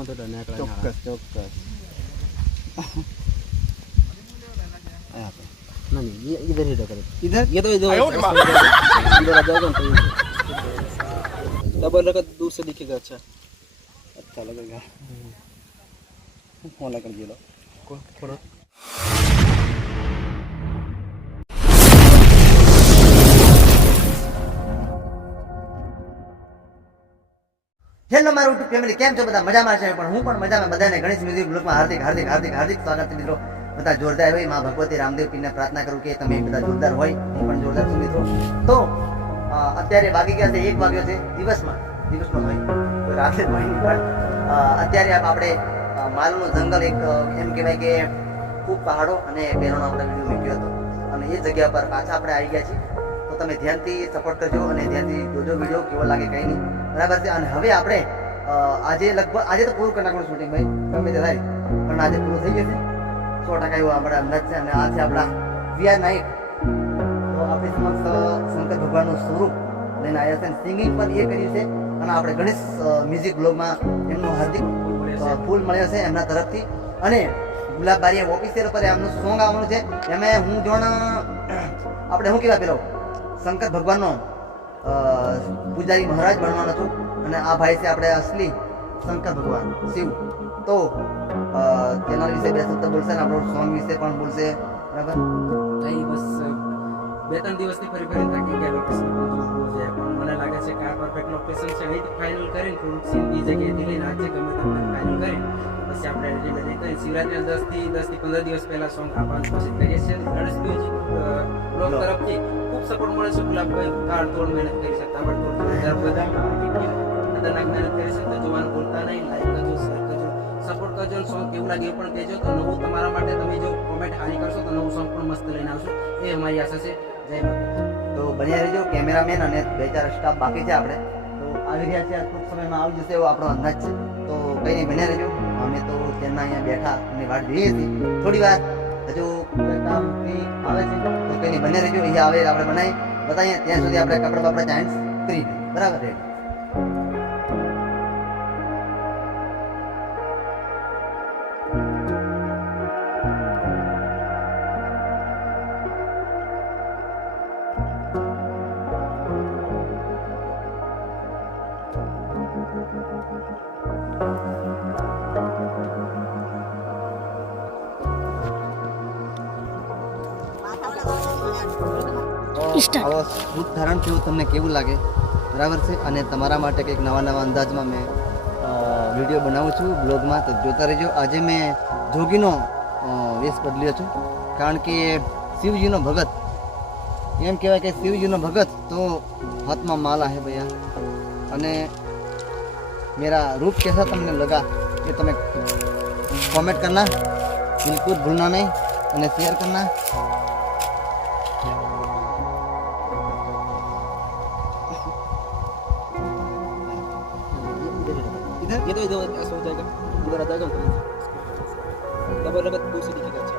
માં તો નેકળા ચોક્કસ ચોક્કસ नहीं ये इधर ही टकर इधर ये तो इधर इधर आ जाएगा तो डबल रखा दूर से दिखेगा अच्छा अच्छा लगेगा फोन लगा दिया थोड़ा હેલો મારું યુટ્યુબ ફેમિલી કેમ છો બધા મજામાં છે પણ હું પણ મજામાં બધાને ગણેશ મ્યુઝિક બ્લોગમાં હાર્દિક હાર્દિક હાર્દિક હાર્દિક સ્વાગત છે મિત્રો બધા જોરદાર હોય માં ભગવતી રામદેવ પીરને પ્રાર્થના કરું કે તમે બધા જોરદાર હોય હું પણ જોરદાર છું મિત્રો તો અત્યારે વાગી ગયા છે 1 વાગ્યો છે દિવસમાં હોય તો રાતે હોય નહીં પણ અત્યારે આપણે માલનું જંગલ એક એમ કહેવાય કે ખૂબ પહાડો અને પેરોનો આપણે વિડીયો મૂક્યો હતો અને એ જગ્યા પર પાછા આપણે આવી ગયા છીએ તો તમે ધ્યાનથી સપોર્ટ કરજો અને ધ્યાનથી જોજો વિડીયો કેવો લાગે કંઈ નહીં બરાબર છે અને હવે આપણે આજે લગભગ આજે તો પૂરું કરી નાખવાનું શૂટિંગ ભાઈ ગમે તે થાય પણ આજે પૂરું થઈ જશે 100% એવું આપણે અંદાજ છે અને આ છે આપણા વીઆર નાઇટ તો આપણી સમક્ષ શંકર ભગવાનનું સ્વરૂપ લઈને આવ્યા છે અને સિંગિંગ પણ એ કર્યું છે અને આપણે ગણેશ મ્યુઝિક બ્લોગમાં એમનું હાર્દિક ફૂલ મળ્યો છે એમના તરફથી અને ગુલાબ બારીયા ઓફિસિયલ પર એમનું સોંગ આવવાનું છે એમાં હું જોણ આપણે શું કહેવાય પેલો શંકર ભગવાનનો પૂજારી મહારાજ બનવાનો છું અને આ ભાઈ છે આપણે અસલી શંકર ભગવાન શિવ તો તેના વિશે બે શબ્દ બોલશે ને આપણો સોંગ વિશે પણ બોલશે બરાબર नहीं बस 2-3 દિવસથી ફરી થાકી ગયા લોકેશન છે પણ મને લાગે છે કે આ પરફેક્ટ લોકેશન છે અહીંથી ફાઇનલ કરીને થોડુંક સીન બી જગ્યાએથી લઈને આજે ગમે તમને ફાઇનલ કરીને પછી આપણે રેડી કરી શિવરાત્રીના 10 થી 15 દિવસ પહેલા સોંગ આપવાનું કોશિશ કરીએ છીએ ગણેશ મ્યુઝિક બ્લોગ તરફથી ખૂબ સપોર્ટ મળે છે ગુલાબભાઈ તાળતોડ મહેનત કરી છે તાબડતોડ ખતરનાક મહેનત કરી છે તો જોવાનું ભૂલતા નહીં લાઈક કરજો શેર કરજો સપોર્ટ કરજો અને સોંગ કેવું લાગે એ પણ કહેજો તો નવું તમારા માટે તમે જો કોમેન્ટ હારી કરશો તો નવું સોંગ પણ મસ્ત લઈને આવશો એ અમારી આશા છે જય માતા તો બન્યા રહેજો કેમેરામેન અને 2-4 સ્ટાફ બાકી છે આપણે તો આવી રહ્યા છે ટૂંક સમયમાં આવી જશે એવો આપણો અંદાજ છે તો કંઈ નહીં બન્યા રહેજો અમે તો તેમના અહીંયા બેઠા અને વાટ જોઈએ છીએ થોડી વાર હજુ કામથી આવે છે તો કંઈ નહીં બન્યા રહેજો અહીંયા આવે આપણે બનાવી બતાવીએ ત્યાં સુધી આપણે કપડા બાપડા ચાન્સ કરી બરાબર રેડી આવા રૂપ ધારણ થયું તમને કેવું લાગે બરાબર છે અને તમારા માટે કંઈક નવા અંદાજમાં મેં વિડીયો બનાવું છું બ્લોગમાં તો જોતા રહેજો આજે મેં જોગીનો વેશ બદલ્યો છું કારણ કે શિવજીનો ભગત એમ કહેવાય કે શિવજીનો ભગત તો હાથમાં માલા હે ભૈયા અને मेरा रूप कैसा तुमने लगा ये तुम्हें कमेंट करना बिल्कुल भूलना नहीं और शेयर करना इधर ये तो इधर ऐसा हो जाएगा इधर आ जाएगा डबल रखा दूर से दिखेगा अच्छा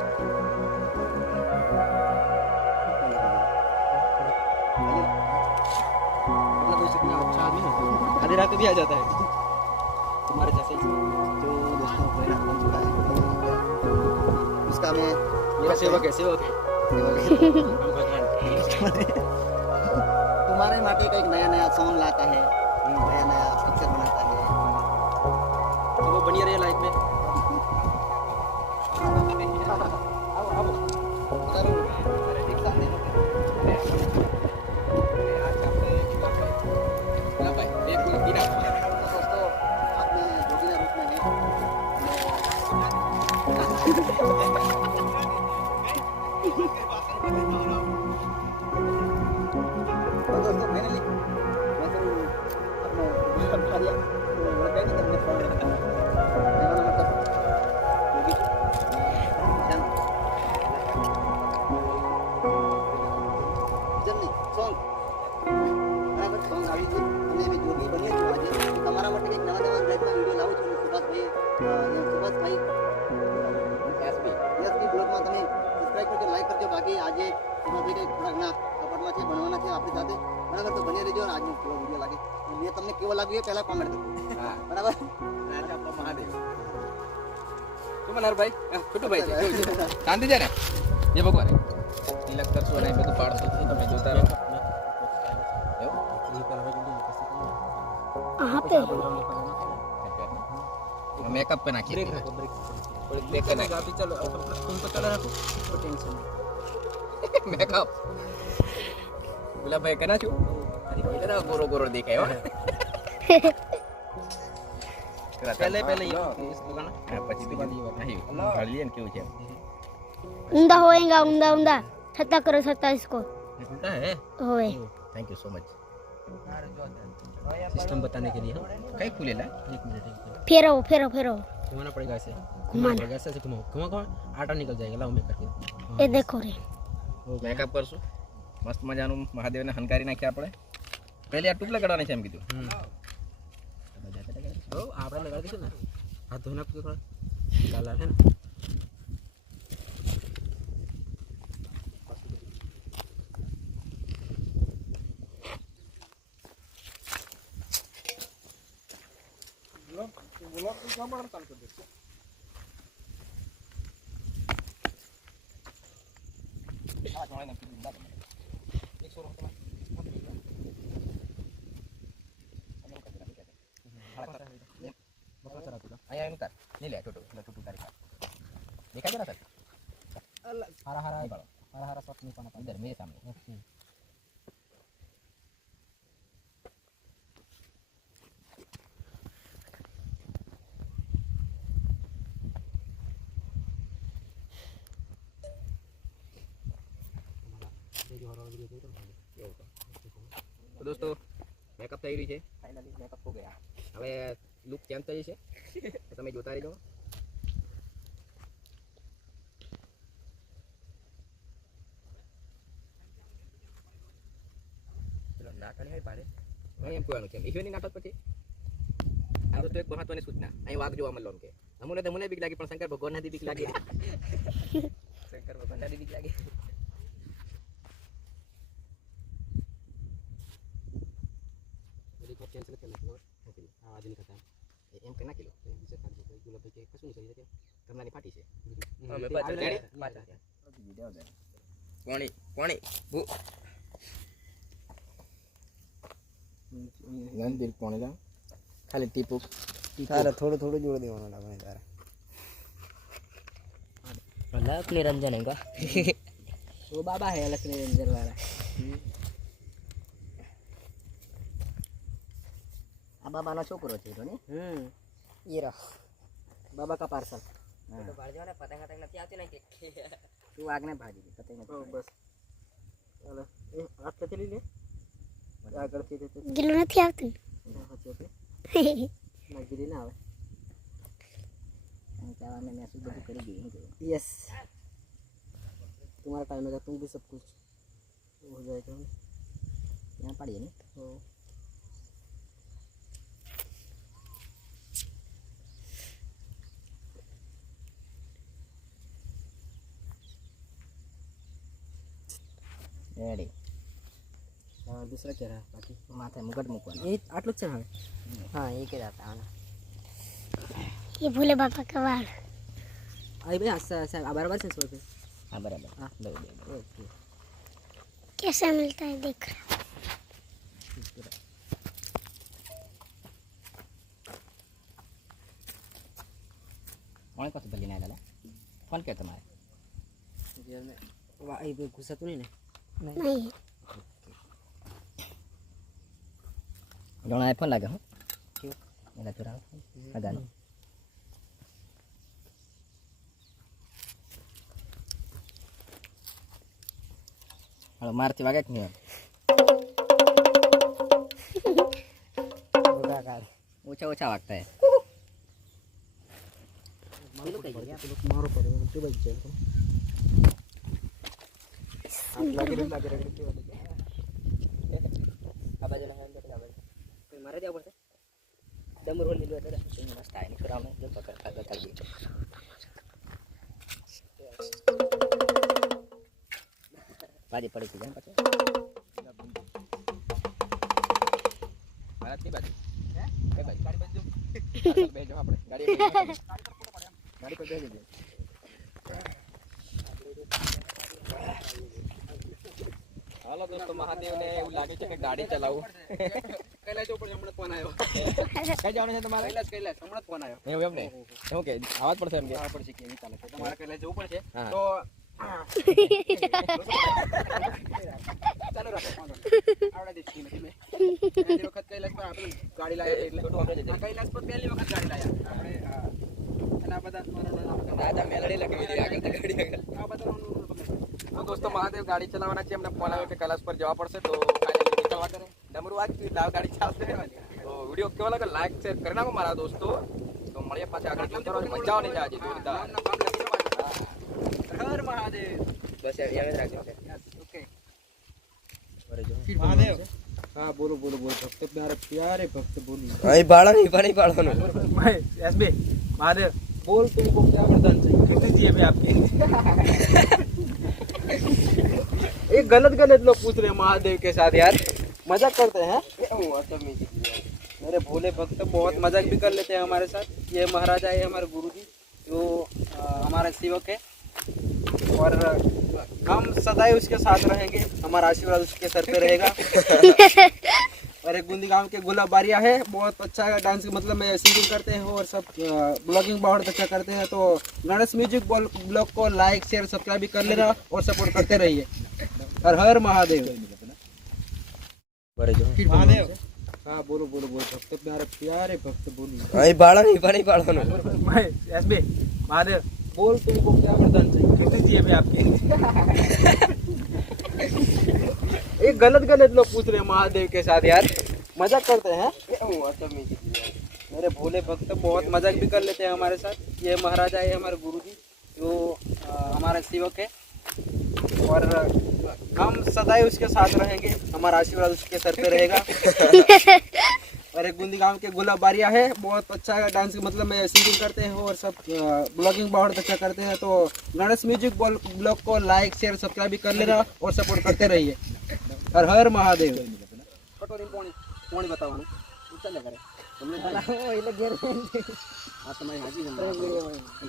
अपना कोई इतना अच्छा आदमी है आधे रात भी आ जाता है तुम्हारे जैसे ही जो दोस्तों को नाम जुड़ा है उसका मैं मेरा सेवक है तुम्हारे माटे का एक नया सॉन्ग लाता है नया पिक्चर बनाता है तो वो बनी रहे लाइफ में दोस्तों फाइनली मैं तो अपना दिया तो लगा कि तुमने फोन मतलब योगी जल्दी सॉन्ग बराबर सॉन्ग આવી છે અને મેં જોગી બન્યો છું આજે તમારા માટે એક નવા બ્રેકમાં વિડિયો લાવું છું સુભાષભાઈ એસપી બ્લોગમાં તમે સબસ્ક્રાઇબ કરજો લાઈક કરજો બાકી આજે સુભાષભાઈ કંઈક થોડા ઘણા સપોર્ટમાં છે ભણવાના છે આપણી સાથે બરાબર તો બની રહેજો અને આજનો કેવો વિડીયો લાગે મેં તમને કેવો લાગ્યો એ પહેલાં કોમેન્ટ કરો બરાબર આપણો મહાદેવ શું મનાર ભાઈ છોટું ભાઈ છે કેવું છે શાંતિ છે ને જય ભગવાન તિલક કરશું અને બધું પાડશું તમે જોતા રહો એવું मेकअप पे नाखिए थोड़ी देख कर नाखिए चलो तुमको चलो रखो कोई टेंशन नहीं मेकअप बोला भाई करना छू अरे कोई ना गोरो गोरो दिखे हो पहले पहले ये इसको करना પછી બીજું નહીં ગાળી ને કેવું છે ઊંધા હોएगा ઊંધા ઊંધા छत्ता करो छत्ता इसको उल्टा है होए thank you so much system बताने के लिए કઈ ખુલેલા एक मिनट फेरो फेरो फेरो घुमाना पड़ेगा ऐसे घुमाना पड़ेगा ऐसे घुमाओ घुमा घुमा आटा निकल जाएगा लाओ मैं करके ये देखो रे મેકઅપ કરશું મસ્ત મજાનું મહાદેવને હંકારી નાખ્યા આપણે પહેલી આ ટૂપ લગાડવાની છે એમ કીધું तो आपने लगा दीजिए ना हाथ धोना थोड़ा काला है ना અહીંયા એનું તાર નહીં લે ટોટું તારી દેખાય છે ને સર हरा हरा नहीं पाड़ो हरा हरा शॉट नहीं पाना इधर मेरे सामने તો દોસ્તો મેકઅપ થઈ રહ્યું છે ફાઇનલી મેકઅપ હો ગયા હવે લુક ચેન્જ થઈ છે તો તમે જોતા રહેજો ચલો નાટકની હોય પાડે અહીં એમ કહેવાનું છે ઈશ્વરની નાટક પછી આ તો એક મહત્વની સૂચના અહીં વાઘ જોવા મળવાનું કે અમને બીક લાગી પણ શંકર ભગવાનને બીક લાગી શંકર ભગવાનને બીક લાગી कैंसिल करना ओके आवाज नहीं करता એમ કે ના કિલો से काट दो गुलाब के कશું नहीं કરી તમારી ફાટી છે અમે પાણી પાણી ભૂ ગંદીર પાણી લા ખાલી ટીપુ તારે થોડું થોડું જોડ દેવાનું લાગે તારે अलग निरंजन है का वो बाबा है अलग निरंजन वाला આ બાબાનો છોકરો છે તો ને ये रहा बाबा का पार्सल तो बढ़ जाओ ना पतंग तक नहीं आती नहीं તું આગને ભાજી દે પતંગ तो बस चलो ए हाथ कैसे ले ले આગળ થી દેતે ગીલું નથી આવતું હાથ ઓકે ના ગીરી ના આવે અને ચાવા મેં મેસેજ બધું કરી દીધું यस तुम्हारा टाइम है तुम भी सब कुछ हो जाएगा ત્યાં પાડીએ ને तो રેડી दूसरा क्या रहा बाकी માથે મુગટ મૂકવાનું ये आटલું જ છે હવે हाँ ये क्या जाता है ना ये भोले बाबा का वाड़ आई भाई साहब बराबर से सोच હા બરાબર હા. દઉં ओके कैसा मिलता है देख કોણ કશું ભલીને આવેલા કોણ કે તમારે जेल में वाह आई भाई घुसा तो नहीं ना नहीं ઘણા આઈફોન લાગે હું એના ચોરા હજારનું હાલો મારથી વાગે કે નહીં ઓછા ઓછા વાગતા હે मारो पड़ेगा तो बच जाएगा लगे के वाले अब जो है अंदर जाओ कोई मारे जाओ बोलते दम रोल ले लो इधर મસ્ત આવીને ચોરાવને જો પકડ ખાતા કરી દે બાજી પડી ગઈ પછી મારા તે બાજુ હે કઈ બાજુ ગાડી બાજુ બેજો આપણે ગાડી ગાડી પર બેસી દે. હાલો દોસ્તો, મહાદેવને એવું લાગે છે કે ગાડી ચલાવું. કૈલાસ જવું પડશે, હમણાં ફોન આવ્યો. કઈ જવાનું છે તમારે? કૈલાસ હમણાં ફોન આવ્યો. એવું એમ ને? શું કે આવાજ પડશે એમ કે? આવવા પડશે કે એવી ચાલે છે. તમારે કૈલાસ જવું પડશે હા. તો ચાલુ રાખો ફોન. આવડે દઈશ ધીમે ધીમે. પહેલી વખત કૈલાસ પર આપણે ગાડી લાવ્યા એટલે હા, કૈલાસ પર પહેલી વખત ગાડી લાવ્યા આપણે. હા. અને આ બધા દાદા મેલડી લગાવી દીધી આગળ તો ગાડી આગળ. આ બધા તો દોસ્તો, મહાદેવ ગાડી ચલાવવાના છે. એમને ફોન આવ્યો કે કૈલાસ પર જવા પડશે, તો ફાઇનલી નીકળવા કરે. ડમરું વાગતું દાવ ગાડી ચાલશે. તો વિડીયો કેવો લાગે લાઈક શેર કરી નાખો મારા દોસ્તો. તો મળીએ પાછા આગળ કેમ કરવાની મજા આવવાની છે આજે જોરદાર. હર મહાદેવ. બસ યાદ જ રાખજો. ઓકે. મહાદેવ. हाँ बोलो बोलो बोलो भक्त प्यारे प्यारे भक्त बोलिए અહીં પાડો નહીં પાણી પાડવાનું. मैं एसबी महादेव बोल तुमको क्या वरदान चाहिए कितनी चाहिए अभी आपके ये गलत गलत लोग पूछ रहे हैं महादेव के साथ यार मजाक करते हैं मेरे भोले भक्त बहुत मजाक भी कर लेते हैं हमारे साथ ये महाराजा है हमारे गुरुजी जो हमारे सेवक है और हम सदैव उसके साथ रहेंगे हमारा आशीर्वाद उसके सर पे रहेगा और एक बूंदी गांव के गुलाबारिया है बहुत अच्छा डांस मतलब में सिंगिंग करते हैं और सब ब्लॉगिंग बहुत अच्छा करते हैं तो गणेश म्यूजिक ब्लॉग को लाइक शेयर सब्सक्राइब भी कर लेना और सपोर्ट करते रहिए हर हर महादेव મહાદેવ. हाँ बोलो बोलो बोलो भक्त प्यारे प्यारे भक्त बोलिए અહીં પાડો નહીં પાણી પાડવાનું. मैं एसबी महादेव बोल तुमको क्या वरदान चाहिए कितनी चाहिए अभी आपके ये गलत गलत लोग पूछ रहे हैं महादेव के साथ यार मजाक करते हैं मेरे भोले भक्त बहुत मजाक भी कर लेते हैं हमारे साथ ये महाराजा है हमारे गुरुजी जो हमारे सेवक है और हम सदैव उसके साथ रहेंगे हमारा आशीर्वाद उसके सर पे रहेगा और एक बूंदी गांव के गुलाबारिया है बहुत अच्छा डांस मतलब में सिंगिंग करते हैं और सब ब्लॉगिंग बहुत अच्छा करते हैं तो गणेश म्यूजिक ब्लॉग को लाइक शेयर सब्सक्राइब भी कर लेना और सपोर्ट करते रहिए हर हर महादेव कटोरी पानी बताओ हाँ तुम्हारी हाजी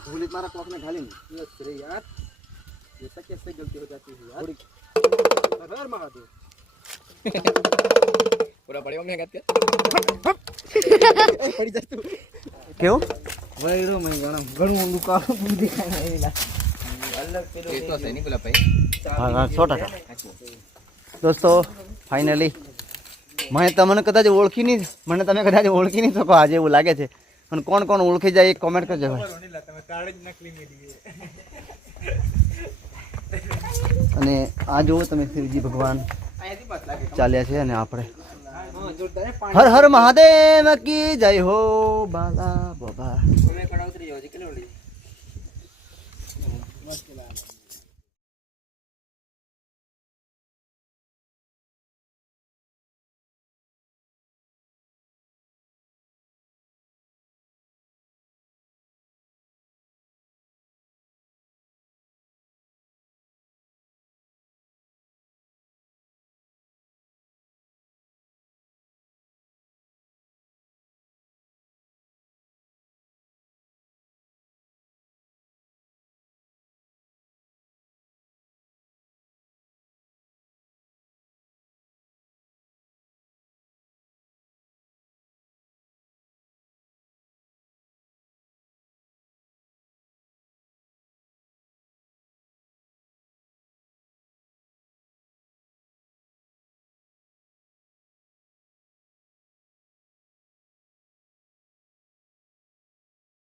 भूलित मारा कॉक में घाली नहीं यार ये तक कैसे गलती हो जाती है यार हर हर महादेव પૂરા પડ્યો મેં ગાત કેવું વૈરો મેં ઘણું ઊંડું કાળું બુદ્ધિ ખાઈને તો છે નહીં ગુલાબભાઈ. હા હા 100%. દોસ્તો ફાઇનલી મેં તમને કદાચ ઓળખી નહીં મને તમે કદાચ ઓળખી નહીં શકો આજે એવું લાગે છે અને કોણ કોણ ઓળખી જાય એ કોમેન્ટ કરજો ભાઈ અને આ જુઓ તમે શિવજી ભગવાન ચાલ્યા છે અને આપણે હર હર મહાદેવ કી જય હો બાલા બાબા તમે કડા ઉતરી જાવ છે કેટલો